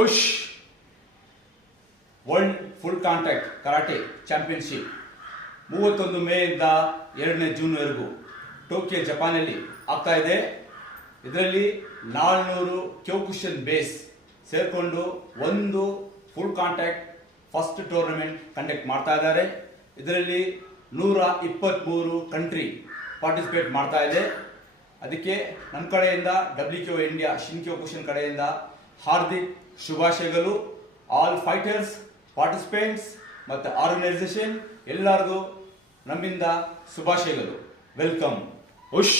ಉಶ್ world full contact karate championship 31 ಮೇಯಿಂದ 2 ಜೂನ್ವರೆಗೂ Tokyo ಜಪಾನಲ್ಲಿ ಆಗ್ತಾ ಇದೆ. ಇದರಲ್ಲಿ 400 ಕ್ಯೋಕುಶನ್ ಬೇಸ್ ಸೇರ್ಕೊಂಡು ಒಂದು full contact first tournament conduct ಮಾಡ್ತಾ ಇದ್ದಾರೆ. ಇದರಲ್ಲಿ 123 ಕಂಟ್ರಿ ಪಾರ್ಟಿಸಿಪೇಟ್ ಮಾಡ್ತಾ ಇದೆ. ಅದಕ್ಕೆ ನನ್ನ ಕಡೆಯಿಂದ WKO ಇಂಡಿಯಾ ಶಿನ್ಕ್ಯೋಕುಶನ್ ಕಡೆಯಿಂದ ಹಾರ್ದಿಕ್ ಶುಭಾಶಯಗಳು. ಆಲ್ ಫೈಟರ್ಸ್, ಪಾರ್ಟಿಸಿಪೆಂಟ್ಸ್ ಮತ್ತು ಆರ್ಗನೈಸೇಷನ್ ಎಲ್ಲರಿಗೂ ನಮ್ಮಿಂದ ಶುಭಾಶಯಗಳು. ವೆಲ್ಕಮ್. ಉಶ್